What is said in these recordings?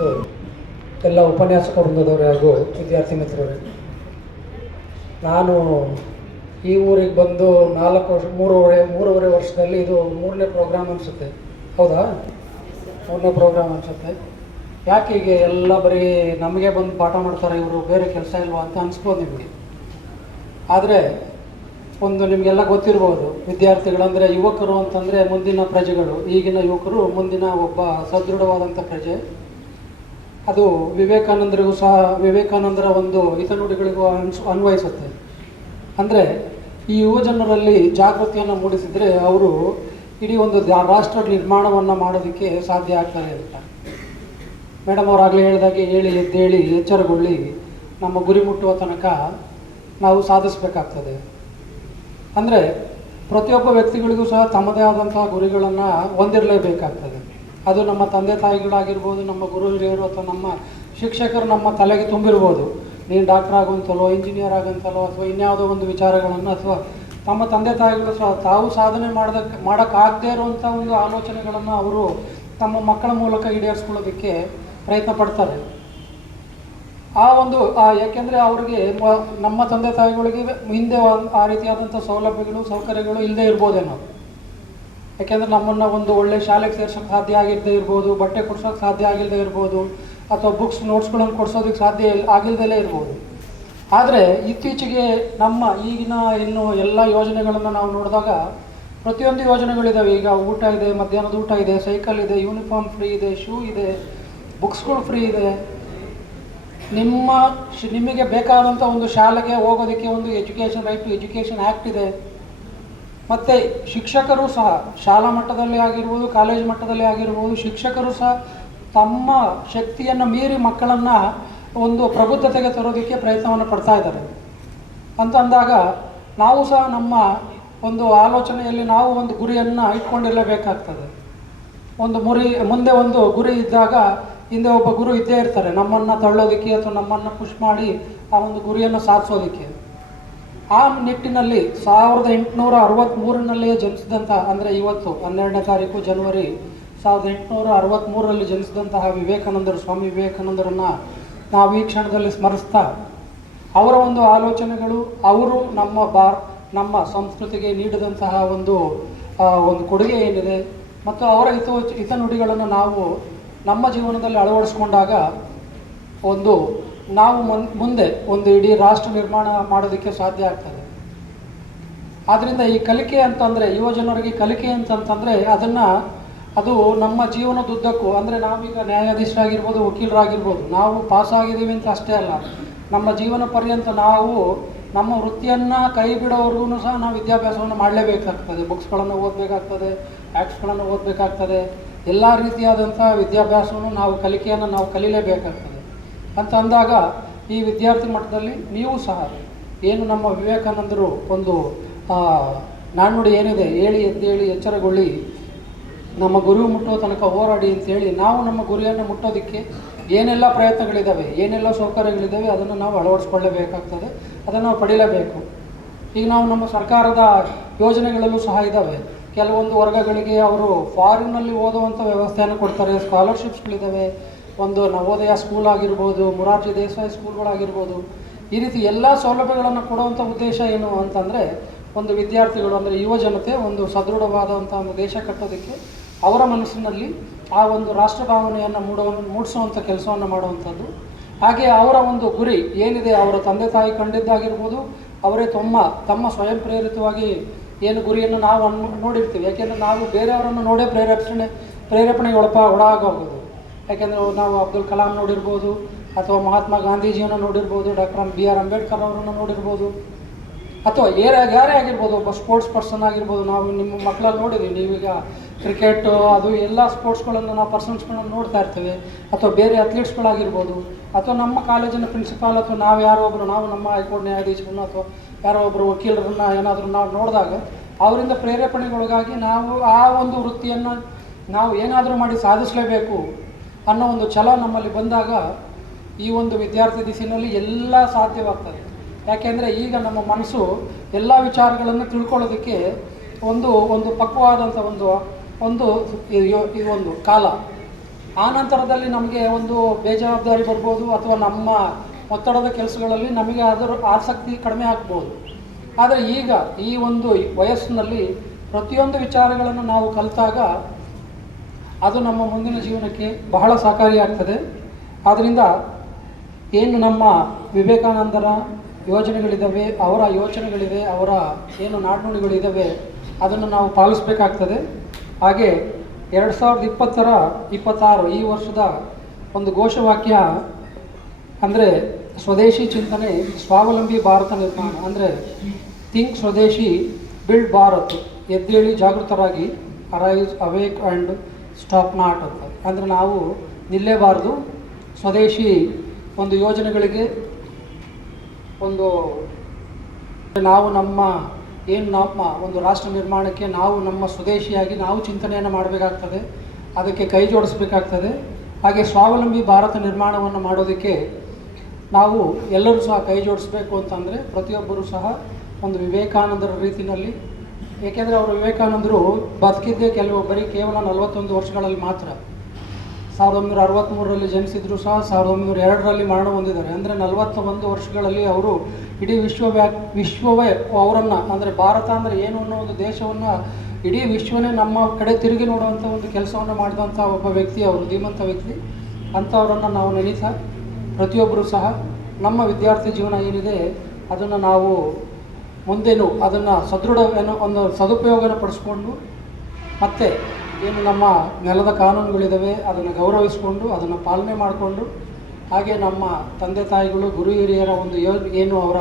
ಮತ್ತು ಎಲ್ಲ ಉಪನ್ಯಾಸಕ ವೃಂದದವರೇ ಹಾಗೂ ವಿದ್ಯಾರ್ಥಿ ಮಿತ್ರರೇ, ನಾನು ಈ ಊರಿಗೆ ಬಂದು 4 ವರ್ಷ ಮೂರುವರೆ ವರ್ಷದಲ್ಲಿ ಇದು 3ನೇ ಪ್ರೋಗ್ರಾಮ್ ಅನಿಸುತ್ತೆ. ಹೌದಾ? 3ನೇ ಪ್ರೋಗ್ರಾಮ್ ಅನಿಸುತ್ತೆ. ಯಾಕೆ ಹೀಗೆ ಎಲ್ಲ ಬರೀ ನಮಗೆ ಬಂದು ಪಾಠ ಮಾಡ್ತಾರೆ, ಇವರು ಬೇರೆ ಕೆಲಸ ಇಲ್ವಾ ಅಂತ ಅನಿಸ್ಬೋದು ನಿಮಗೆ. ಆದರೆ ಒಂದು ನಿಮಗೆಲ್ಲ ಗೊತ್ತಿರ್ಬೋದು, ವಿದ್ಯಾರ್ಥಿಗಳಂದರೆ ಯುವಕರು ಅಂತಂದರೆ ಮುಂದಿನ ಪ್ರಜೆಗಳು. ಈಗಿನ ಯುವಕರು ಮುಂದಿನ ಒಬ್ಬ ಸದೃಢವಾದಂಥ ಪ್ರಜೆ. ಅದು ವಿವೇಕಾನಂದರಿಗೂ ಸಹ ವಿವೇಕಾನಂದರ ಒಂದು ಹಿತನುಡಿಗಳಿಗೂ ಅನ್ವಯಿಸುತ್ತೆ. ಅಂದರೆ ಈ ಯುವಜನರಲ್ಲಿ ಜಾಗೃತಿಯನ್ನು ಮೂಡಿಸಿದರೆ ಅವರು ಇಡೀ ಒಂದು ರಾಷ್ಟ್ರ ನಿರ್ಮಾಣವನ್ನು ಮಾಡೋದಕ್ಕೆ ಸಾಧ್ಯ ಆಗ್ತಾರೆ ಅಂತ. ಮೇಡಮ್ ಅವರಾಗಲೇ ಹೇಳಿದಾಗೆ ಹೇಳಿ ಎದ್ದೇಳಿ ಎಚ್ಚರಗೊಳ್ಳಿ ನಮ್ಮ ಗುರಿ ಮುಟ್ಟುವ ತನಕ ನಾವು ಸಾಧಿಸಬೇಕಾಗ್ತದೆ. ಅಂದರೆ ಪ್ರತಿಯೊಬ್ಬ ವ್ಯಕ್ತಿಗಳಿಗೂ ಸಹ ತಮ್ಮದೇ ಆದಂತಹ ಗುರಿಗಳನ್ನು ಹೊಂದಿರಲೇಬೇಕಾಗ್ತದೆ. ಅದು ನಮ್ಮ ತಂದೆ ತಾಯಿಗಳಾಗಿರ್ಬೋದು, ನಮ್ಮ ಗುರು ಹಿರಿಯರು ಅಥವಾ ನಮ್ಮ ಶಿಕ್ಷಕರು ನಮ್ಮ ತಲೆಗೆ ತುಂಬಿರ್ಬೋದು. ನೀನು ಡಾಕ್ಟರ್ ಆಗುವಂತಲೋ, ಇಂಜಿನಿಯರ್ ಆಗುವಂತಲೋ, ಅಥವಾ ಇನ್ಯಾವುದೋ ಒಂದು ವಿಚಾರಗಳನ್ನು, ಅಥವಾ ತಮ್ಮ ತಂದೆ ತಾಯಿಗಳು ಸಹ ತಾವು ಸಾಧನೆ ಮಾಡೋಕ್ಕಾಗದೇ ಇರುವಂಥ ಒಂದು ಆಲೋಚನೆಗಳನ್ನು ಅವರು ತಮ್ಮ ಮಕ್ಕಳ ಮೂಲಕ ಈಡೇರಿಸ್ಕೊಳ್ಳೋದಕ್ಕೆ ಪ್ರಯತ್ನ ಪಡ್ತಾರೆ. ಯಾಕೆಂದರೆ ಅವ್ರಿಗೆ ನಮ್ಮ ತಂದೆ ತಾಯಿಗಳಿಗೆ ಹಿಂದೆ ಆ ರೀತಿಯಾದಂಥ ಸೌಲಭ್ಯಗಳು ಸೌಕರ್ಯಗಳು ಇಲ್ಲದೆ ಇರ್ಬೋದೇನೋ. ಯಾಕೆಂದರೆ ನಮ್ಮನ್ನು ಒಂದು ಒಳ್ಳೆಯ ಶಾಲೆಗೆ ಸೇರ್ಸೋಕ್ಕೆ ಸಾಧ್ಯ ಆಗಿಲ್ಲದೆ ಇರ್ಬೋದು, ಬಟ್ಟೆ ಕೊಡ್ಸೋಕ್ಕೆ ಸಾಧ್ಯ ಆಗಿಲ್ಲದೆ ಇರ್ಬೋದು, ಅಥವಾ ಬುಕ್ಸ್ ನೋಟ್ಸ್ಗಳನ್ನು ಕೊಡ್ಸೋದಕ್ಕೆ ಸಾಧ್ಯ ಆಗಿಲ್ಲದಲೇ ಇರ್ಬೋದು. ಆದರೆ ಇತ್ತೀಚೆಗೆ ನಮ್ಮ ಈಗಿನ ಇನ್ನು ಎಲ್ಲ ಯೋಜನೆಗಳನ್ನು ನಾವು ನೋಡಿದಾಗ ಪ್ರತಿಯೊಂದು ಯೋಜನೆಗಳಿದ್ದಾವೆ. ಈಗ ಊಟ ಇದೆ, ಮಧ್ಯಾಹ್ನದ ಊಟ ಇದೆ, ಸೈಕಲ್ ಇದೆ, ಯೂನಿಫಾರ್ಮ್ ಫ್ರೀ ಇದೆ, ಶೂ ಇದೆ, ಬುಕ್ಸ್ಗಳು ಫ್ರೀ ಇದೆ. ನಿಮಗೆ ಬೇಕಾದಂಥ ಒಂದು ಶಾಲೆಗೆ ಹೋಗೋದಕ್ಕೆ ಒಂದು education right to education act ಇದೆ. ಮತ್ತು ಶಿಕ್ಷಕರು ಸಹ ಶಾಲಾ ಮಟ್ಟದಲ್ಲಿ ಆಗಿರ್ಬೋದು, ಕಾಲೇಜ್ ಮಟ್ಟದಲ್ಲಿ ಆಗಿರ್ಬೋದು, ಶಿಕ್ಷಕರು ಸಹ ತಮ್ಮ ಶಕ್ತಿಯನ್ನು ಮೀರಿ ಮಕ್ಕಳನ್ನು ಒಂದು ಪ್ರಬುದ್ಧತೆಗೆ ತರೋದಕ್ಕೆ ಪ್ರಯತ್ನವನ್ನು ಪಡ್ತಾ ಇದ್ದಾರೆ. ಅಂತ ಅಂದಾಗ ನಾವು ಸಹ ನಮ್ಮ ಒಂದು ಆಲೋಚನೆಯಲ್ಲಿ ನಾವು ಒಂದು ಗುರಿಯನ್ನು ಇಟ್ಕೊಂಡಿರಲೇಬೇಕಾಗ್ತದೆ. ಮುಂದೆ ಒಂದು ಗುರಿ ಇದ್ದಾಗ ಹಿಂದೆ ಒಬ್ಬ ಗುರು ಇದ್ದೇ ಇರ್ತಾರೆ, ನಮ್ಮನ್ನು ತಳ್ಳೋದಕ್ಕೆ ಅಥವಾ ನಮ್ಮನ್ನು ಪುಷ್ ಮಾಡಿ ಆ ಒಂದು ಗುರಿಯನ್ನು ಸಾಧಿಸೋದಕ್ಕೆ. ಆ ನಿಟ್ಟಿನಲ್ಲಿ 1863 ಜನಿಸಿದಂಥ, ಅಂದರೆ ಇವತ್ತು 12ನೇ ತಾರೀಕು ಜನವರಿ 1863 ಜನಿಸಿದಂತಹ ವಿವೇಕಾನಂದರು, ಸ್ವಾಮಿ ವಿವೇಕಾನಂದರನ್ನು ನಾವು ಈ ಕ್ಷಣದಲ್ಲಿ ಸ್ಮರಿಸ್ತಾ, ಅವರ ಒಂದು ಆಲೋಚನೆಗಳು, ಅವರು ನಮ್ಮ ಸಂಸ್ಕೃತಿಗೆ ನೀಡಿದಂತಹ ಒಂದು ಕೊಡುಗೆ ಏನಿದೆ, ಮತ್ತು ಅವರ ಹಿತನುಡಿಗಳನ್ನು ನಾವು ನಮ್ಮ ಜೀವನದಲ್ಲಿ ಅಳವಡಿಸ್ಕೊಂಡಾಗ ನಾವು ಮುಂದೆ ಒಂದು ಇಡೀ ರಾಷ್ಟ್ರ ನಿರ್ಮಾಣ ಮಾಡೋದಕ್ಕೆ ಸಾಧ್ಯ ಆಗ್ತದೆ. ಆದ್ದರಿಂದ ಈ ಕಲಿಕೆ ಅಂತಂದರೆ, ಯುವಜನರಿಗೆ ಕಲಿಕೆ ಅಂತಂತಂದರೆ ಅದು ನಮ್ಮ ಜೀವನದುದ್ದಕ್ಕೂ, ಅಂದರೆ ನಾವೀಗ ನ್ಯಾಯಾಧೀಶರಾಗಿರ್ಬೋದು, ವಕೀಲರಾಗಿರ್ಬೋದು, ನಾವು ಪಾಸಾಗಿದ್ದೀವಿ ಅಂತ ಅಷ್ಟೇ ಅಲ್ಲ, ನಮ್ಮ ಜೀವನ ಪರ್ಯಂತ ನಾವು ನಮ್ಮ ವೃತ್ತಿಯನ್ನು ಕೈ ಬಿಡೋವರೆಗೂ ಸಹ ನಾವು ವಿದ್ಯಾಭ್ಯಾಸವನ್ನು ಮಾಡಲೇಬೇಕಾಗ್ತದೆ. ಬುಕ್ಸ್ಗಳನ್ನು ಓದಬೇಕಾಗ್ತದೆ, ಆ್ಯಕ್ಟ್ಸ್ಗಳನ್ನು ಓದಬೇಕಾಗ್ತದೆ. ಎಲ್ಲ ರೀತಿಯಾದಂಥ ವಿದ್ಯಾಭ್ಯಾಸವನ್ನು ಕಲಿಕೆಯನ್ನು ನಾವು ಕಲೀಲೇಬೇಕಾಗ್ತದೆ. ಅಂತ ಅಂದಾಗ ಈ ವಿದ್ಯಾರ್ಥಿ ಮಟ್ಟದಲ್ಲಿ ನೀವು ಸಹ ಏನು ನಮ್ಮ ವಿವೇಕಾನಂದರು ಒಂದು ನಾಣ್ಣುಡಿ ಏನಿದೆ, ಹೇಳಿ ಎದ್ದೇಳಿ ಎಚ್ಚರಗೊಳ್ಳಿ ನಮ್ಮ ಗುರಿ ಮುಟ್ಟುವ ತನಕ ಹೋರಾಡಿ ಅಂತೇಳಿ, ನಾವು ನಮ್ಮ ಗುರಿಯನ್ನು ಮುಟ್ಟೋದಕ್ಕೆ ಏನೆಲ್ಲ ಪ್ರಯತ್ನಗಳಿದ್ದಾವೆ, ಏನೆಲ್ಲ ಸೌಕರ್ಯಗಳಿದ್ದಾವೆ, ಅದನ್ನು ನಾವು ಅಳವಡಿಸ್ಕೊಳ್ಳೇಬೇಕಾಗ್ತದೆ, ಅದನ್ನು ನಾವು ಪಡೀಲೇಬೇಕು. ಈಗ ನಾವು ನಮ್ಮ ಸರ್ಕಾರದ ಯೋಜನೆಗಳಲ್ಲೂ ಸಹ ಇದ್ದಾವೆ. ಕೆಲವೊಂದು ವರ್ಗಗಳಿಗೆ ಅವರು ಫಾರಿನ್ನಲ್ಲಿ ಓದುವಂಥ ವ್ಯವಸ್ಥೆಯನ್ನು ಕೊಡ್ತಾರೆ, ಸ್ಕಾಲರ್ಶಿಪ್ಸ್ಗಳಿದ್ದಾವೆ. ಒಂದು ನವೋದಯ ಸ್ಕೂಲ್ ಆಗಿರ್ಬೋದು, ಮೊರಾರ್ಜಿ ದೇಸಾಯಿ ಸ್ಕೂಲ್ಗಳಾಗಿರ್ಬೋದು. ಈ ರೀತಿ ಎಲ್ಲ ಸೌಲಭ್ಯಗಳನ್ನು ಕೊಡುವಂಥ ಉದ್ದೇಶ ಏನು ಅಂತಂದರೆ, ಒಂದು ವಿದ್ಯಾರ್ಥಿಗಳು, ಅಂದರೆ ಯುವ ಜನತೆ ಒಂದು ಸದೃಢವಾದಂಥ ಒಂದು ದೇಶ ಕಟ್ಟೋದಕ್ಕೆ ಅವರ ಮನಸ್ಸಿನಲ್ಲಿ ಆ ಒಂದು ರಾಷ್ಟ್ರ ಭಾವನೆಯನ್ನು ಮೂಡಿಸುವಂಥ ಕೆಲಸವನ್ನು ಮಾಡುವಂಥದ್ದು. ಹಾಗೆ ಅವರ ಒಂದು ಗುರಿ ಏನಿದೆ, ಅವರ ತಂದೆ ತಾಯಿ ಕಂಡಿದ್ದಾಗಿರ್ಬೋದು, ಅವರೇ ತಮ್ಮ ಸ್ವಯಂ ಪ್ರೇರಿತವಾಗಿ ಏನು ಗುರಿಯನ್ನು ನಾವು ನೋಡಿರ್ತೀವಿ. ಯಾಕೆಂದರೆ ನಾವು ಬೇರೆಯವರನ್ನು ನೋಡೇ ಪ್ರೇರೇಪಣೆಗೆ ಒಳಗಾಗೋದು. ಯಾಕೆಂದರೆ ನಾವು ಅಬ್ದುಲ್ ಕಲಾಂ ನೋಡಿರ್ಬೋದು, ಅಥವಾ ಮಹಾತ್ಮ ಗಾಂಧೀಜಿಯನ್ನು ನೋಡಿರ್ಬೋದು, ಡಾಕ್ಟರ್ BR ಅಂಬೇಡ್ಕರ್ ಅವರನ್ನು ನೋಡಿರ್ಬೋದು, ಅಥವಾ ಯಾರೇ ಆಗಿರ್ಬೋದು, ಒಬ್ಬ ಸ್ಪೋರ್ಟ್ಸ್ ಪರ್ಸನ್ ಆಗಿರ್ಬೋದು. ನಾವು ನಿಮ್ಮ ಮಕ್ಕಳಲ್ಲಿ ನೋಡಿದ್ದೀವಿ, ನೀವೀಗ ಕ್ರಿಕೆಟು ಅದು ಎಲ್ಲ ಸ್ಪೋರ್ಟ್ಸ್ಗಳನ್ನು ನಾವು ಪರ್ಸನ್ಸ್ಗಳನ್ನು ನೋಡ್ತಾ ಇರ್ತೀವಿ. ಅಥವಾ ಬೇರೆ ಅಥ್ಲೀಟ್ಸ್ಗಳಾಗಿರ್ಬೋದು, ಅಥವಾ ನಮ್ಮ ಕಾಲೇಜಿನ ಪ್ರಿನ್ಸಿಪಾಲ್, ಅಥವಾ ನಾವು ನಮ್ಮ ಹೈಕೋರ್ಟ್ ನ್ಯಾಯಾಧೀಶರನ್ನು ಅಥವಾ ಯಾರೋ ಒಬ್ಬರು ವಕೀಲರನ್ನು ಏನಾದರೂ ನಾವು ನೋಡಿದಾಗ ಅವರಿಂದ ಪ್ರೇರೇಪಣೆಗೊಳಗಾಗಿ ನಾವು ಆ ಒಂದು ವೃತ್ತಿಯನ್ನು ನಾವು ಏನಾದರೂ ಮಾಡಿ ಸಾಧಿಸಲೇಬೇಕು ಅನ್ನೋ ಒಂದು ಛಲ ನಮ್ಮಲ್ಲಿ ಬಂದಾಗ ಈ ಒಂದು ವಿದ್ಯಾರ್ಥಿ ದಿಸಿನಲ್ಲಿ ಎಲ್ಲ ಸಾಧ್ಯವಾಗ್ತದೆ. ಯಾಕೆಂದರೆ ಈಗ ನಮ್ಮ ಮನಸ್ಸು ಎಲ್ಲ ವಿಚಾರಗಳನ್ನು ತಿಳ್ಕೊಳ್ಳೋದಕ್ಕೆ ಒಂದು ಪಕ್ವವಾದಂಥ ಒಂದು ಕಾಲ. ಆ ನಂತರದಲ್ಲಿ ನಮಗೆ ಒಂದು ಬೇಜವಾಬ್ದಾರಿ ಬರ್ಬೋದು, ಅಥವಾ ನಮ್ಮ ಒತ್ತಡದ ಕೆಲಸಗಳಲ್ಲಿ ನಮಗೆ ಅದರ ಆಸಕ್ತಿ ಕಡಿಮೆ ಆಗ್ಬೋದು. ಆದರೆ ಈಗ ಈ ಒಂದು ವಯಸ್ಸಿನಲ್ಲಿ ಪ್ರತಿಯೊಂದು ವಿಚಾರಗಳನ್ನು ನಾವು ಕಲಿತಾಗ ಅದು ನಮ್ಮ ಮುಂದಿನ ಜೀವನಕ್ಕೆ ಬಹಳ ಸಹಕಾರಿಯಾಗ್ತದೆ. ಆದ್ದರಿಂದ ಏನು ನಮ್ಮ ವಿವೇಕಾನಂದರ ಯೋಜನೆಗಳಿದ್ದಾವೆ, ಅವರ ಯೋಚನೆಗಳಿವೆ, ಅವರ ಏನು ನಾಣ್ಣುಡಿಗಳಿದ್ದಾವೆ, ಅದನ್ನು ನಾವು ಪಾಲಿಸಬೇಕಾಗ್ತದೆ. ಹಾಗೆ 2026 ಈ ವರ್ಷದ ಒಂದು ಘೋಷವಾಕ್ಯ ಅಂದರೆ ಸ್ವದೇಶಿ ಚಿಂತನೆ, ಸ್ವಾವಲಂಬಿ ಭಾರತ ನಿರ್ಮಾಣ. ಅಂದರೆ ಥಿಂಕ್ ಸ್ವದೇಶಿ, ಬಿಲ್ಡ್ ಭಾರತ್, ಎದ್ದೇಳಿ ಜಾಗೃತರಾಗಿ, arise awake and stop not ಅಂತ. ಅಂದರೆ ನಾವು ನಿಲ್ಲೇಬಾರ್ದು, ಸ್ವದೇಶಿ ಒಂದು ಯೋಜನೆಗಳಿಗೆ ಒಂದು ನಾವು ನಮ್ಮ ಒಂದು ರಾಷ್ಟ್ರ ನಿರ್ಮಾಣಕ್ಕೆ ನಾವು ನಮ್ಮ ಸ್ವದೇಶಿಯಾಗಿ ನಾವು ಚಿಂತನೆಯನ್ನು ಮಾಡಬೇಕಾಗ್ತದೆ, ಅದಕ್ಕೆ ಕೈ ಜೋಡಿಸ್ಬೇಕಾಗ್ತದೆ. ಹಾಗೆ ಸ್ವಾವಲಂಬಿ ಭಾರತ ನಿರ್ಮಾಣವನ್ನು ಮಾಡೋದಕ್ಕೆ ನಾವು ಎಲ್ಲರೂ ಸಹ ಕೈ ಜೋಡಿಸ್ಬೇಕು ಅಂತಂದರೆ ಪ್ರತಿಯೊಬ್ಬರೂ ಸಹ ಒಂದು ವಿವೇಕಾನಂದರ ರೀತಿಯಲ್ಲಿ, ಏಕೆಂದರೆ ಅವರು ವಿವೇಕಾನಂದರು ಬದುಕಿದ್ದೇ ಕೇವಲ 41 ವರ್ಷಗಳಲ್ಲಿ ಮಾತ್ರ. 1963ರಲ್ಲಿ ಜನಿಸಿದ್ರು ಸಹ 1902ರಲ್ಲಿ ಮರಣ ಹೊಂದಿದ್ದಾರೆ. ಅಂದರೆ 41 ವರ್ಷಗಳಲ್ಲಿ ಅವರು ಇಡೀ ವಿಶ್ವವೇ ಅವರನ್ನು, ಅಂದರೆ ಭಾರತ ಅಂದರೆ ಏನು ಅನ್ನೋ ಒಂದು ದೇಶವನ್ನು ಇಡೀ ವಿಶ್ವನೇ ನಮ್ಮ ಕಡೆ ತಿರುಗಿ ನೋಡುವಂಥ ಒಂದು ಕೆಲಸವನ್ನು ಮಾಡಿದಂಥ ಒಬ್ಬ ವ್ಯಕ್ತಿ ಅವರು, ಧೀಮಂತ ವ್ಯಕ್ತಿ. ಅಂಥವರನ್ನು ನಾವು ನೆನೀತಾ ಪ್ರತಿಯೊಬ್ಬರೂ ಸಹ ನಮ್ಮ ವಿದ್ಯಾರ್ಥಿ ಜೀವನ ಏನಿದೆ ಅದನ್ನು ನಾವು ಮುಂದೇನು ಅದನ್ನು ಒಂದು ಸದುಪಯೋಗನ ಪಡಿಸ್ಕೊಂಡು, ಮತ್ತು ಏನು ನಮ್ಮ ನೆಲದ ಕಾನೂನುಗಳಿದ್ದಾವೆ ಅದನ್ನು ಗೌರವಿಸಿಕೊಂಡು ಅದನ್ನು ಪಾಲನೆ ಮಾಡಿಕೊಂಡು, ಹಾಗೆ ನಮ್ಮ ತಂದೆ ತಾಯಿಗಳು ಗುರು ಹಿರಿಯರ ಒಂದು ಏನು ಅವರ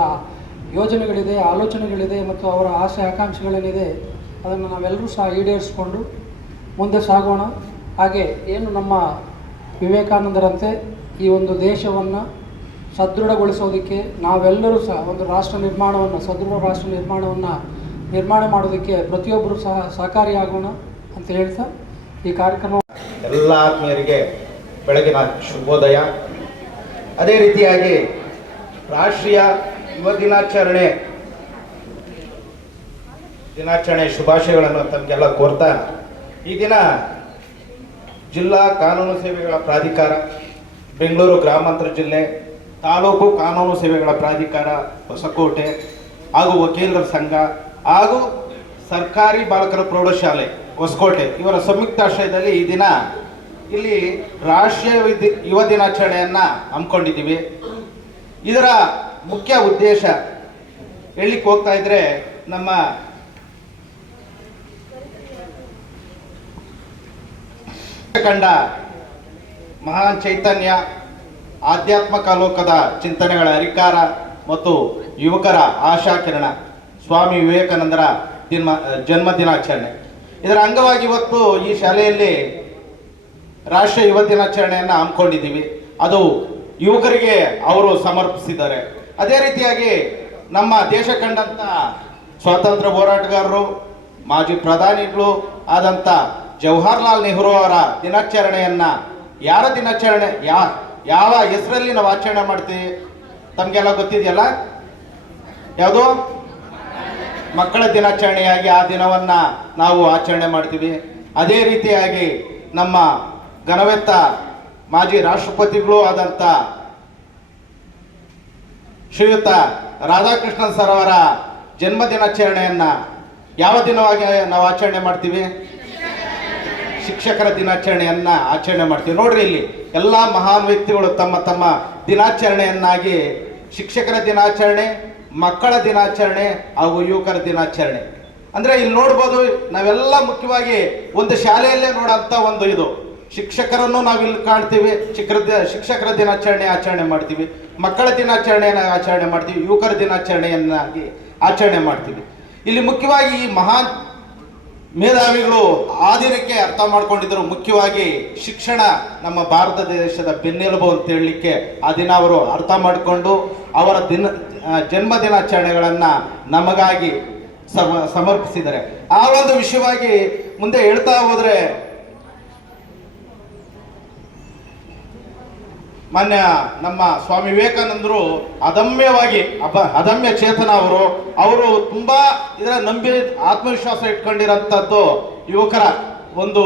ಯೋಜನೆಗಳಿದೆ, ಆಲೋಚನೆಗಳಿದೆ ಮತ್ತು ಅವರ ಆಸೆ ಆಕಾಂಕ್ಷೆಗಳೇನಿದೆ ಅದನ್ನು ನಾವೆಲ್ಲರೂ ಸಹ ಈಡೇರಿಸ್ಕೊಂಡು ಮುಂದೆ ಸಾಗೋಣ. ಹಾಗೆ ಏನು ನಮ್ಮ ವಿವೇಕಾನಂದರಂತೆ ಈ ಒಂದು ದೇಶವನ್ನು ಸದೃಢಗೊಳಿಸೋದಕ್ಕೆ ನಾವೆಲ್ಲರೂ ಸಹ ಒಂದು ರಾಷ್ಟ್ರ ನಿರ್ಮಾಣವನ್ನು, ಸದೃಢ ರಾಷ್ಟ್ರ ನಿರ್ಮಾಣ ಮಾಡೋದಕ್ಕೆ ಪ್ರತಿಯೊಬ್ಬರೂ ಸಹ ಸಹಕಾರಿಯಾಗೋಣ ಅಂತ ಹೇಳ್ತಾ ಈ ಕಾರ್ಯಕ್ರಮ ಎಲ್ಲ ಆತ್ಮೀಯರಿಗೆ ಬೆಳಗಿನ ಶುಭೋದಯ. ಅದೇ ರೀತಿಯಾಗಿ ರಾಷ್ಟ್ರೀಯ ಯುವ ದಿನಾಚರಣೆ ಶುಭಾಶಯಗಳನ್ನು ತಮಗೆಲ್ಲ ಕೋರ್ತಾ, ಈ ದಿನ ಜಿಲ್ಲಾ ಕಾನೂನು ಸೇವೆಗಳ ಪ್ರಾಧಿಕಾರ, ಬೆಂಗಳೂರು ಗ್ರಾಮಾಂತರ ಜಿಲ್ಲೆ, ತಾಲೂಕು ಕಾನೂನು ಸೇವೆಗಳ ಪ್ರಾಧಿಕಾರ ಹೊಸಕೋಟೆ ಹಾಗೂ ವಕೀಲರ ಸಂಘ ಹಾಗೂ ಸರ್ಕಾರಿ ಬಾಲಕರ ಪ್ರೌಢಶಾಲೆ ಹೊಸಕೋಟೆ ಇವರ ಸಂಯುಕ್ತಾಶ್ರಯದಲ್ಲಿ ಈ ದಿನ ಇಲ್ಲಿ ರಾಷ್ಟ್ರೀಯ ಯುವ ದಿನಾಚರಣೆಯನ್ನು ಹಮ್ಮಿಕೊಂಡಿದ್ದೀವಿ. ಇದರ ಮುಖ್ಯ ಉದ್ದೇಶ ಹೇಳಲಿಕ್ಕೆ ಹೋಗ್ತಾ ಇದ್ರೆ, ನಮ್ಮ ಕಂಡ ಮಹಾನ್ ಚೈತನ್ಯ, ಆಧ್ಯಾತ್ಮಿಕ ಲೋಕದ ಚಿಂತನೆಗಳ ಹರಿಕಾರ ಮತ್ತು ಯುವಕರ ಆಶಾಕಿರಣ ಸ್ವಾಮಿ ವಿವೇಕಾನಂದರ ಜನ್ಮ ದಿನಾಚರಣೆ. ಇದರ ಅಂಗವಾಗಿ ಇವತ್ತು ಈ ಶಾಲೆಯಲ್ಲಿ ರಾಷ್ಟ್ರೀಯ ಯುವ ದಿನಾಚರಣೆಯನ್ನು ಹಮ್ಮಿಕೊಂಡಿದ್ದೀವಿ. ಅದು ಯುವಕರಿಗೆ ಅವರು ಸಮರ್ಪಿಸಿದ್ದಾರೆ. ಅದೇ ರೀತಿಯಾಗಿ ನಮ್ಮ ದೇಶ ಕಂಡಂಥ ಸ್ವಾತಂತ್ರ್ಯ ಹೋರಾಟಗಾರರು, ಮಾಜಿ ಪ್ರಧಾನಿಗಳು ಆದಂಥ ಜವಾಹರ್ಲಾಲ್ ನೆಹರು ಅವರ ದಿನಾಚರಣೆಯನ್ನು ಯಾವ ಹೆಸರಲ್ಲಿ ನಾವು ಆಚರಣೆ ಮಾಡ್ತೀವಿ ತಮಗೆಲ್ಲ ಗೊತ್ತಿದೆಯಲ್ಲ? ಯಾವುದು? ಮಕ್ಕಳ ದಿನಾಚರಣೆಯಾಗಿ ಆ ದಿನವನ್ನು ನಾವು ಆಚರಣೆ ಮಾಡ್ತೀವಿ. ಅದೇ ರೀತಿಯಾಗಿ ನಮ್ಮ ಘನವೆತ್ತ ಮಾಜಿ ರಾಷ್ಟ್ರಪತಿಗಳು ಆದಂಥ ಶ್ರೀಯುತ ರಾಧಾಕೃಷ್ಣನ್ ಸರ್ ಅವರ ಜನ್ಮ ದಿನಾಚರಣೆಯನ್ನು ಯಾವ ದಿನವಾಗಿ ನಾವು ಆಚರಣೆ ಮಾಡ್ತೀವಿ? ಶಿಕ್ಷಕರ ದಿನಾಚರಣೆಯನ್ನು ಆಚರಣೆ ಮಾಡ್ತೀವಿ. ನೋಡ್ರಿ, ಇಲ್ಲಿ ಎಲ್ಲ ಮಹಾನ್ ವ್ಯಕ್ತಿಗಳು ತಮ್ಮ ತಮ್ಮ ದಿನಾಚರಣೆಯನ್ನಾಗಿ ಶಿಕ್ಷಕರ ದಿನಾಚರಣೆ, ಮಕ್ಕಳ ದಿನಾಚರಣೆ ಹಾಗೂ ಯುವಕರ ದಿನಾಚರಣೆ. ಅಂದರೆ ಇಲ್ಲಿ ನೋಡ್ಬೋದು, ನಾವೆಲ್ಲ ಮುಖ್ಯವಾಗಿ ಒಂದು ಶಾಲೆಯಲ್ಲೇ ನೋಡೋಂಥ ಒಂದು ಇದು ಶಿಕ್ಷಕರನ್ನು ನಾವಿಲ್ಲಿ ಕಾಣ್ತೀವಿ. ಶಿಕ್ಷಕರ ದಿನಾಚರಣೆ ಆಚರಣೆ ಮಾಡ್ತೀವಿ, ಮಕ್ಕಳ ದಿನಾಚರಣೆಯನ್ನು ಆಚರಣೆ ಮಾಡ್ತೀವಿ, ಯುವಕರ ದಿನಾಚರಣೆಯನ್ನಾಗಿ ಆಚರಣೆ ಮಾಡ್ತೀವಿ. ಇಲ್ಲಿ ಮುಖ್ಯವಾಗಿ ಈ ಮಹಾನ್ ಮೇಧಾವಿಗಳು ಆ ದಿನಕ್ಕೆ ಅರ್ಥ ಮಾಡ್ಕೊಂಡಿದ್ರು. ಮುಖ್ಯವಾಗಿ ಶಿಕ್ಷಣ ನಮ್ಮ ಭಾರತ ದೇಶದ ಬೆನ್ನೆಲುಬು ಅಂತ ಹೇಳಲಿಕ್ಕೆ ಆ ದಿನ ಅವರು ಅರ್ಥ ಮಾಡಿಕೊಂಡು ಅವರ ಜನ್ಮ ದಿನಾಚರಣೆಗಳನ್ನು ನಮಗಾಗಿ ಸಮರ್ಪಿಸಿದ್ದಾರೆ. ಆ ಒಂದು ವಿಷಯವಾಗಿ ಮುಂದೆ ಹೇಳ್ತಾ ಹೋದರೆ, ಮಾನ್ಯ ನಮ್ಮ ಸ್ವಾಮಿ ವಿವೇಕಾನಂದರು ಅದಮ್ಯ ಚೇತನ ಅವರು ತುಂಬಾ ಇದರ ಆತ್ಮವಿಶ್ವಾಸ ಇಟ್ಕೊಂಡಿರೋಂಥದ್ದು ಯುವಕರ ಒಂದು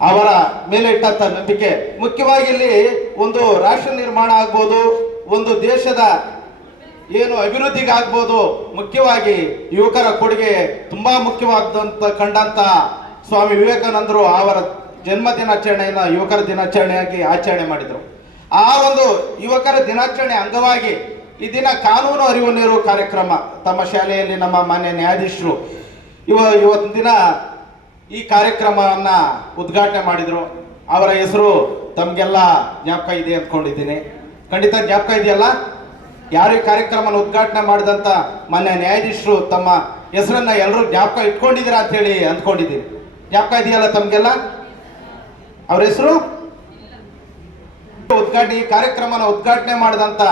ಅವರ ಮೇಲೆ ಇಟ್ಟಂತ ನಂಬಿಕೆ. ಮುಖ್ಯವಾಗಿ ಇಲ್ಲಿ ಒಂದು ರಾಷ್ಟ್ರ ನಿರ್ಮಾಣ ಆಗ್ಬೋದು, ಒಂದು ದೇಶದ ಏನು ಅಭಿವೃದ್ಧಿಗಾಗ್ಬೋದು, ಮುಖ್ಯವಾಗಿ ಯುವಕರ ಕೊಡುಗೆ ತುಂಬಾ ಮುಖ್ಯವಾದಂತ ಕಂಡಂತ ಸ್ವಾಮಿ ವಿವೇಕಾನಂದರು ಅವರ ಜನ್ಮ ದಿನಾಚರಣೆಯನ್ನು ಯುವಕರ ದಿನಾಚರಣೆಯಾಗಿ ಆಚರಣೆ ಮಾಡಿದರು. ಆ ಒಂದು ಯುವಕರ ದಿನಾಚರಣೆ ಅಂಗವಾಗಿ ಈ ದಿನ ಕಾನೂನು ಅರಿವು ನೀರು ಕಾರ್ಯಕ್ರಮ ತಮ್ಮ ಶಾಲೆಯಲ್ಲಿ ನಮ್ಮ ಮಾನ್ಯ ನ್ಯಾಯಾಧೀಶರು ಇವತ್ತಿನ ದಿನ ಈ ಕಾರ್ಯಕ್ರಮವನ್ನ ಉದ್ಘಾಟನೆ ಮಾಡಿದ್ರು. ಅವರ ಹೆಸರು ತಮಗೆಲ್ಲ ಜ್ಞಾಪಕ ಇದೆ ಅಂದ್ಕೊಂಡಿದ್ದೀನಿ. ಖಂಡಿತ ಜ್ಞಾಪಕ ಇದೆಯಲ್ಲ? ಯಾರು ಈ ಕಾರ್ಯಕ್ರಮ ಉದ್ಘಾಟನೆ ಮಾಡಿದಂತ ಮಾನ್ಯ ನ್ಯಾಯಾಧೀಶರು ತಮ್ಮ ಹೆಸರನ್ನ ಎಲ್ಲರೂ ಜ್ಞಾಪಕ ಇಟ್ಕೊಂಡಿದ್ದೀರಾ ಅಂತ ಹೇಳಿ ಅಂದ್ಕೊಂಡಿದ್ದೀನಿ. ಜ್ಞಾಪಕ ಇದೆಯಲ್ಲ ತಮ್ಗೆಲ್ಲ ಅವ್ರ ಹೆಸರು? ಈ ಕಾರ್ಯಕ್ರಮನ ಉದ್ಘಾಟನೆ ಮಾಡಿದಂತ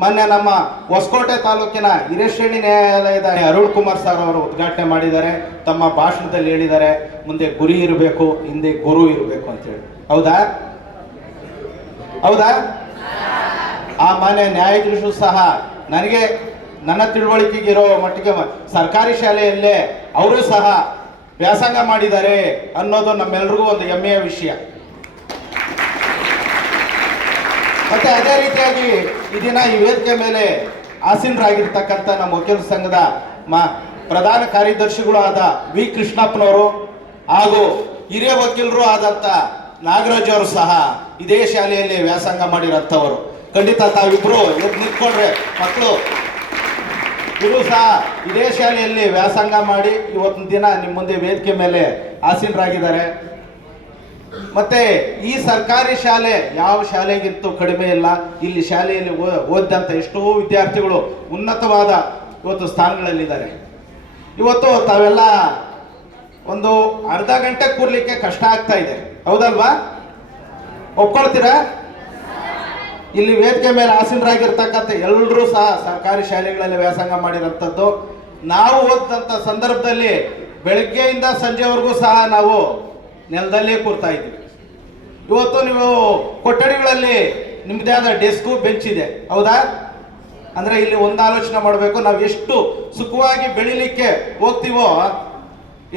ಮೊನ್ನೆ ನಮ್ಮ ಹೊಸಕೋಟೆ ತಾಲೂಕಿನ ಹಿರೇಶ್ರೇಣಿ ನ್ಯಾಯಾಲಯದ ಅರುಣ್ ಕುಮಾರ್ ಸರ್ ಅವರು ಉದ್ಘಾಟನೆ ಮಾಡಿದ್ದಾರೆ. ತಮ್ಮ ಭಾಷಣದಲ್ಲಿ ಹೇಳಿದ್ದಾರೆ, ಮುಂದೆ ಗುರಿ ಇರಬೇಕು, ಹಿಂದೆ ಗುರು ಇರಬೇಕು ಅಂತ ಹೇಳಿ. ಹೌದಾ? ಹೌದಾ? ಆ ಮಾನ್ಯ ನ್ಯಾಯಾಧೀಶರು ಸಹ ನನಗೆ ನನ್ನ ತಿಳುವಳಿಕೆಗಿರೋ ಮಟ್ಟಿಗೆ ಸರ್ಕಾರಿ ಶಾಲೆಯಲ್ಲೇ ಅವರು ಸಹ ವ್ಯಾಸಂಗ ಮಾಡಿದ್ದಾರೆ ಅನ್ನೋದು ನಮ್ಮೆಲ್ರಿಗೂ ಒಂದು ಹೆಮ್ಮೆಯ ವಿಷಯ. ಮತ್ತೆ ಅದೇ ರೀತಿಯಾಗಿ ಈ ದಿನ ಈ ವೇದಿಕೆ ಮೇಲೆ ಆಸೀನರಾಗಿರ್ತಕ್ಕಂಥ ನಮ್ಮ ವಕೀಲ ಸಂಘದ ಪ್ರಧಾನ ಕಾರ್ಯದರ್ಶಿಗಳು ಆದ ವಿ ಕೃಷ್ಣಪ್ಪನವರು ಹಾಗೂ ಹಿರಿಯ ವಕೀಲರು ಆದಂತ ನಾಗರಾಜ್ ಅವರು ಸಹ ಇದೇ ಶಾಲೆಯಲ್ಲಿ ವ್ಯಾಸಂಗ ಮಾಡಿರಂಥವರು. ಖಂಡಿತ ತಾವಿಬ್ರು ಇವತ್ತು ನಿಂತ್ಕೊಂಡ್ರೆ ಮಕ್ಕಳು ಇವರು ಸಹ ಇದೇ ಶಾಲೆಯಲ್ಲಿ ವ್ಯಾಸಂಗ ಮಾಡಿ ಇವತ್ತಿನ ದಿನ ನಿಮ್ಮ ಮುಂದೆ ವೇದಿಕೆ ಮೇಲೆ ಆಸೀನರಾಗಿದ್ದಾರೆ. ಮತ್ತೆ ಈ ಸರ್ಕಾರಿ ಶಾಲೆ ಯಾವ ಶಾಲೆಗಿಂತೂ ಕಡಿಮೆ ಇಲ್ಲ. ಇಲ್ಲಿ ಶಾಲೆಯಲ್ಲಿ ಓದಿದಂಥ ಎಷ್ಟೋ ವಿದ್ಯಾರ್ಥಿಗಳು ಉನ್ನತವಾದ ಇವತ್ತು ಸ್ಥಾನಗಳಲ್ಲಿದ್ದಾರೆ. ಇವತ್ತು ತಾವೆಲ್ಲ ಒಂದು ಅರ್ಧ ಗಂಟೆ ಕೂರ್ಲಿಕ್ಕೆ ಕಷ್ಟ ಆಗ್ತಾ ಇದೆ, ಹೌದಲ್ವಾ? ಒಪ್ಕೊಳ್ತೀರಾ? ಇಲ್ಲಿ ವೇದಿಕೆ ಮೇಲೆ ಆಸೀನರಾಗಿರ್ತಕ್ಕಂಥ ಎಲ್ಲರೂ ಸಹ ಸರ್ಕಾರಿ ಶಾಲೆಗಳಲ್ಲಿ ವ್ಯಾಸಂಗ ಮಾಡಿರೋಂಥದ್ದು. ನಾವು ಓದಿದಂಥ ಸಂದರ್ಭದಲ್ಲಿ ಬೆಳಗ್ಗೆಯಿಂದ ಸಂಜೆವರೆಗೂ ಸಹ ನಾವು ನೆಲದಲ್ಲೇ ಕೂರ್ತಾ ಇದ್ವಿ. ಇವತ್ತು ನೀವು ಕೊಠಡಿಗಳಲ್ಲಿ ನಿಮ್ಮದೇ ಆದ ಡೆಸ್ಕು ಬೆಂಚ್ ಇದೆ, ಹೌದಾ? ಅಂದ್ರೆ ಇಲ್ಲಿ ಒಂದು ಆಲೋಚನೆ ಮಾಡಬೇಕು, ನಾವು ಎಷ್ಟು ಸುಖವಾಗಿ ಬೆಳಿಲಿಕ್ಕೆ ಹೋಗ್ತೀವೋ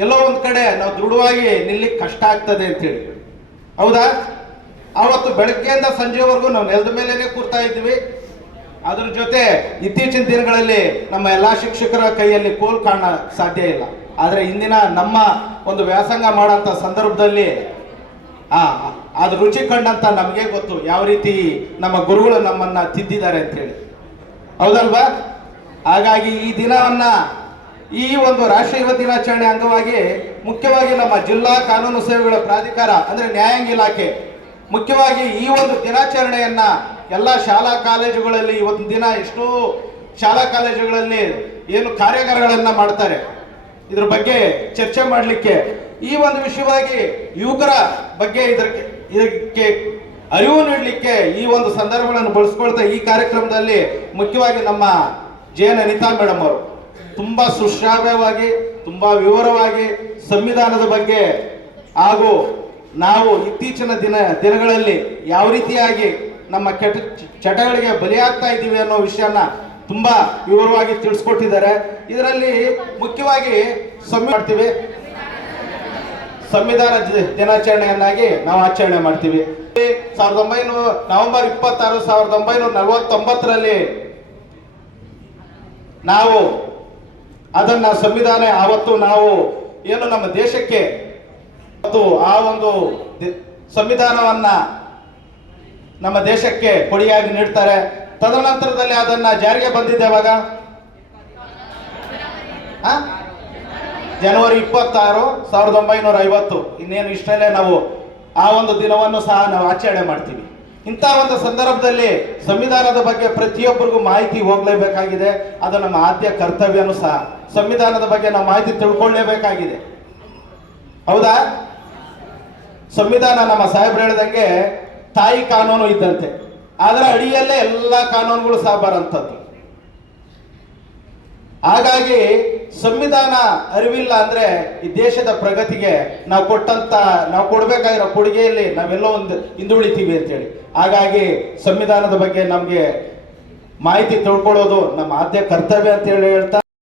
ಎಲ್ಲೋ ಒಂದ್ ಕಡೆ ನಾವು ದೃಢವಾಗಿ ನಿಲ್ಲಿಕ್ಕೆ ಕಷ್ಟ ಆಗ್ತದೆ ಅಂತೇಳಿ, ಹೌದಾ? ಆವತ್ತು ಬೆಳಗ್ಗೆಯಿಂದ ಸಂಜೆವರೆಗೂ ನಾವು ನೆಲದ ಮೇಲೇನೆ ಕೂರ್ತಾ ಇದ್ವಿ. ಅದ್ರ ಜೊತೆ ಇತ್ತೀಚಿನ ದಿನಗಳಲ್ಲಿ ನಮ್ಮ ಎಲ್ಲಾ ಶಿಕ್ಷಕರ ಕೈಯಲ್ಲಿ ಕೋಲ್ ಕಾಣ ಸಾಧ್ಯ ಇಲ್ಲ. ಆದ್ರೆ ಇಂದಿನ ನಮ್ಮ ಒಂದು ವ್ಯಾಸಂಗ ಮಾಡೋಂಥ ಸಂದರ್ಭದಲ್ಲಿ ಅದು ರುಚಿ ಕಂಡಂತ ನಮಗೆ ಗೊತ್ತು ಯಾವ ರೀತಿ ನಮ್ಮ ಗುರುಗಳು ನಮ್ಮನ್ನ ತಿದ್ದಿದ್ದಾರೆ ಅಂತ ಹೇಳಿ, ಹೌದಲ್ವಾ? ಹಾಗಾಗಿ ಈ ದಿನವನ್ನ ಈ ಒಂದು ರಾಷ್ಟ್ರೀಯ ಯುವ ದಿನಾಚರಣೆ ಅಂಗವಾಗಿ ಮುಖ್ಯವಾಗಿ ನಮ್ಮ ಜಿಲ್ಲಾ ಕಾನೂನು ಸೇವೆಗಳ ಪ್ರಾಧಿಕಾರ ಅಂದ್ರೆ ನ್ಯಾಯಾಂಗ ಇಲಾಖೆ ಮುಖ್ಯವಾಗಿ ಈ ಒಂದು ದಿನಾಚರಣೆಯನ್ನ ಎಲ್ಲ ಶಾಲಾ ಕಾಲೇಜುಗಳಲ್ಲಿ ಇವತ್ತಿನ ದಿನ ಎಷ್ಟೋ ಶಾಲಾ ಕಾಲೇಜುಗಳಲ್ಲಿ ಏನು ಕಾರ್ಯಾಗಾರಗಳನ್ನ ಮಾಡ್ತಾರೆ, ಇದ್ರ ಬಗ್ಗೆ ಚರ್ಚೆ ಮಾಡಲಿಕ್ಕೆ ಈ ಒಂದು ವಿಷಯವಾಗಿ ಯುವಕರ ಬಗ್ಗೆ ಇದಕ್ಕೆ ಅರಿವು ನೀಡಲಿಕ್ಕೆ ಈ ಒಂದು ಸಂದರ್ಭಗಳನ್ನು ಬಳಸ್ಕೊಳ್ತಾ ಈ ಕಾರ್ಯಕ್ರಮದಲ್ಲಿ ಮುಖ್ಯವಾಗಿ ನಮ್ಮ ಜೆಎನ್ ಅನಿತಾ ಮೇಡಮ್ ಅವರು ತುಂಬಾ ಸುಶ್ರಾವ್ಯವಾಗಿ ತುಂಬಾ ವಿವರವಾಗಿ ಸಂವಿಧಾನದ ಬಗ್ಗೆ ಹಾಗೂ ನಾವು ಇತ್ತೀಚಿನ ದಿನಗಳಲ್ಲಿ ಯಾವ ರೀತಿಯಾಗಿ ನಮ್ಮ ಕೆಟ್ಟ ಚಟಗಳಿಗೆ ಬಲಿಯಾಗ್ತಾ ಇದ್ದೀವಿ ಅನ್ನೋ ವಿಷಯನ ತುಂಬಾ ವಿವರವಾಗಿ ತಿಳಿಸ್ಕೊಟ್ಟಿದ್ದಾರೆ. ಇದರಲ್ಲಿ ಮುಖ್ಯವಾಗಿ ಮಾಡ್ತೀವಿ ಸಂವಿಧಾನ ದಿನಾಚರಣೆಯನ್ನಾಗಿ ನಾವು ಆಚರಣೆ ಮಾಡ್ತೀವಿ. 1900 ನವೆಂಬರ್ 26, 1949ರಲ್ಲಿ ನಾವು ಅದನ್ನ ಸಂವಿಧಾನ ಆವತ್ತು ನಾವು ಏನು ನಮ್ಮ ದೇಶಕ್ಕೆ ಆ ಒಂದು ಸಂವಿಧಾನವನ್ನ ನಮ್ಮ ದೇಶಕ್ಕೆ ಕೊಡುಗೆಯಾಗಿ ನೀಡ್ತಾರೆ. ತದನಂತರದಲ್ಲಿ ಅದನ್ನ ಜಾರಿಗೆ ಬಂದಿದೆ ಯಾವಾಗ? ಜನವರಿ 26, 1950. ಇನ್ನೇನು ಇಷ್ಟಲ್ಲೇ ನಾವು ಆ ಒಂದು ದಿನವನ್ನು ಸಹ ನಾವು ಆಚರಣೆ ಮಾಡ್ತೀವಿ. ಇಂಥ ಒಂದು ಸಂದರ್ಭದಲ್ಲಿ ಸಂವಿಧಾನದ ಬಗ್ಗೆ ಪ್ರತಿಯೊಬ್ಬರಿಗೂ ಮಾಹಿತಿ ಹೋಗ್ಲೇಬೇಕಾಗಿದೆ. ಅದು ನಮ್ಮ ಆದ್ಯ ಕರ್ತವ್ಯನೂ ಸಹ. ಸಂವಿಧಾನದ ಬಗ್ಗೆ ನಾವು ಮಾಹಿತಿ ತಿಳ್ಕೊಳ್ಳೇಬೇಕಾಗಿದೆ, ಹೌದಾ? ಸಂವಿಧಾನ ನಮ್ಮ ಸಾಹೇಬ್ರು ಹೇಳಿದಂಗೆ ತಾಯಿ ಕಾನೂನು ಇದ್ದಂತೆ, ಅದರ ಅಡಿಯಲ್ಲೇ ಎಲ್ಲ ಕಾನೂನುಗಳು ಸಹ ಬರಂಥದ್ದು. ಹಾಗಾಗಿ ಸಂವಿಧಾನ ಅರಿವಿಲ್ಲ ಅಂದ್ರೆ ಈ ದೇಶದ ಪ್ರಗತಿಗೆ ನಾವು ಕೊಡ್ಬೇಕಾಗಿರೋ ಕೊಡುಗೆಯಲ್ಲಿ ನಾವೆಲ್ಲೋ ಒಂದು ಹಿಂದುಳಿತೀವಿ ಅಂತೇಳಿ. ಹಾಗಾಗಿ ಸಂವಿಧಾನದ ಬಗ್ಗೆ ನಮಗೆ ಮಾಹಿತಿ ತಿಳ್ಕೊಳ್ಳೋದು ನಮ್ಮ ಆದ್ಯ ಕರ್ತವ್ಯ ಅಂತ ಹೇಳಿ ಹೇಳ್ತಾ